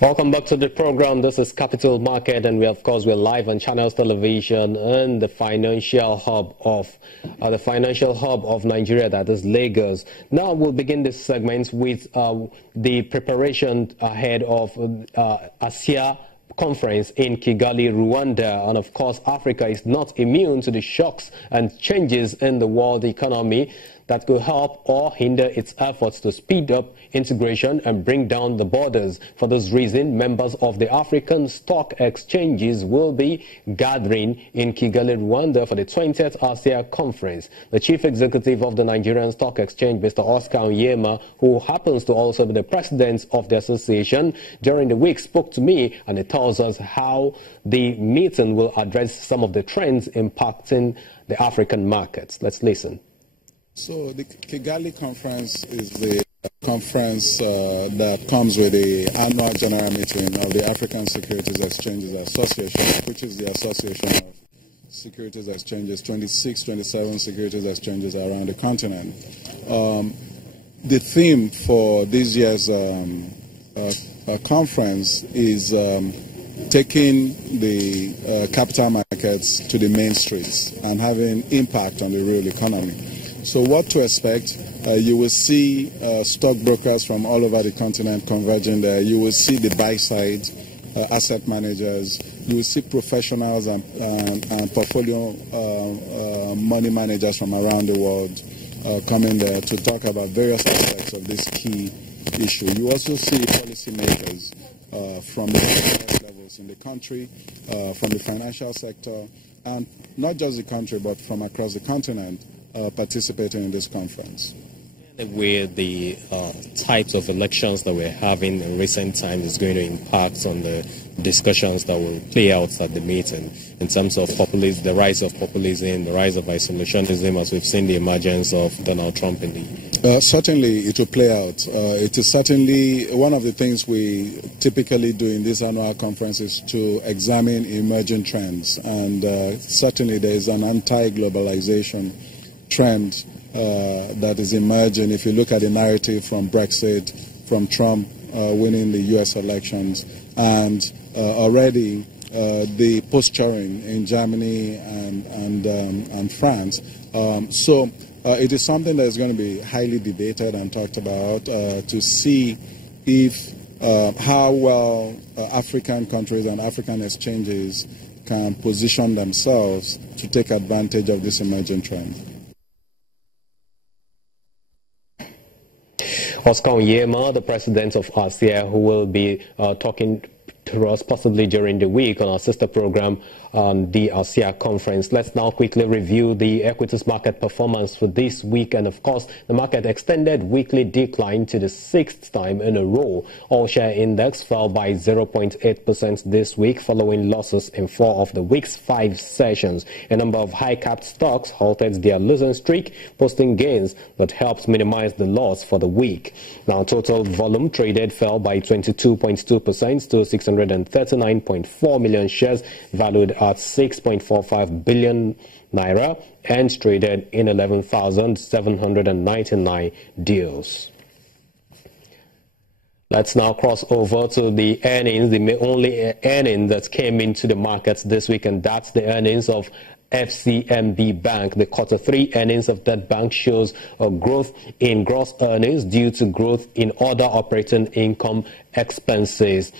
Welcome back to the program. This is Capital Market, and we're live on Channels Television and the financial hub of Nigeria, that is Lagos. Now we'll begin this segment with the preparation ahead of ASEA conference in Kigali, Rwanda. And of course, Africa is not immune to the shocks and changes in the world economy that could help or hinder its efforts to speed up integration and bring down the borders. For this reason, members of the African stock exchanges will be gathering in Kigali, Rwanda for the 20th ASEA conference. The chief executive of the Nigerian Stock Exchange, Mr. Oscar Onyema, who happens to also be the president of the association, during the week spoke to me, and he tells us how the meeting will address some of the trends impacting the African markets. Let's listen. So the Kigali conference is the conference that comes with the annual general meeting of the African Securities Exchanges Association, which is the association of securities exchanges, 26, 27 securities exchanges around the continent. The theme for this year's conference is taking the capital markets to the main streets and having impact on the real economy. So what to expect? You will see stockbrokers from all over the continent converging there. You will see the buy side asset managers. You will see professionals and portfolio money managers from around the world coming there to talk about various aspects of this key issue. You also see policymakers from the highest levels in the country, from the financial sector, and not just the country, but from across the continent, participating in this conference. With the types of elections that we're having in recent times is going to impact on the discussions that will play out at the meeting in terms of populism, the rise of populism, the rise of isolationism, as we've seen the emergence of Donald Trump in the... Certainly it will play out. It is certainly one of the things we typically do in these annual conferences to examine emerging trends, and certainly there is an anti-globalization trend that is emerging. If you look at the narrative from Brexit, from Trump winning the U.S. elections, and already the posturing in Germany and France. So it is something that is going to be highly debated and talked about to see if how well African countries and African exchanges can position themselves to take advantage of this emerging trend. Oscar Onyema, the president of ASEA, who will be talking to us possibly during the week on our sister program on the ASEA conference. Let's now quickly review the equities market performance for this week. And of course, the market extended weekly decline to the sixth time in a row. All share index fell by 0.8% this week, following losses in 4 of the week's 5 sessions. A number of high-capped stocks halted their losing streak, posting gains that helped minimize the loss for the week. Now, total volume traded fell by 22.2% to 639.4 million shares, valued at 6.45 billion naira, and traded in 11,799 deals. Let's now cross over to the earnings, the only earning that came into the markets this week, and that's the earnings of FCMB Bank. The Q3 earnings of that bank shows a growth in gross earnings due to growth in other operating income expenses.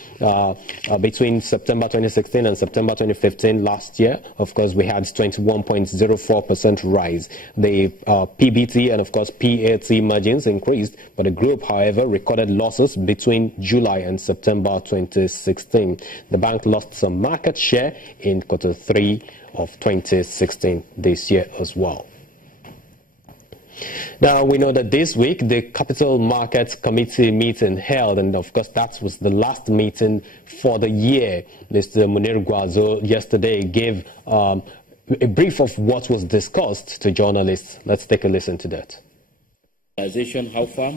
Between September 2016 and September 2015 last year, of course, we had 21.04% rise. The PBT and, of course, PAT margins increased, but the group, however, recorded losses between July and September 2016. The bank lost some market share in Q3 of 2016 this year as well. Now, we know that this week the Capital Markets Committee meeting held, and of course that was the last meeting for the year. Mr. Munir Gwazo yesterday gave a brief of what was discussed to journalists. Let's take a listen to that. How far?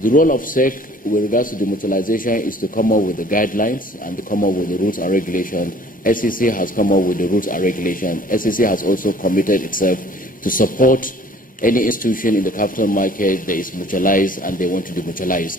The role of SEC with regards to demutualization is to come up with the guidelines and to come up with the rules and regulations. SEC has come up with the rules and regulations. SEC has also committed itself to support any institution in the capital market that is mutualized and they want to demutualize.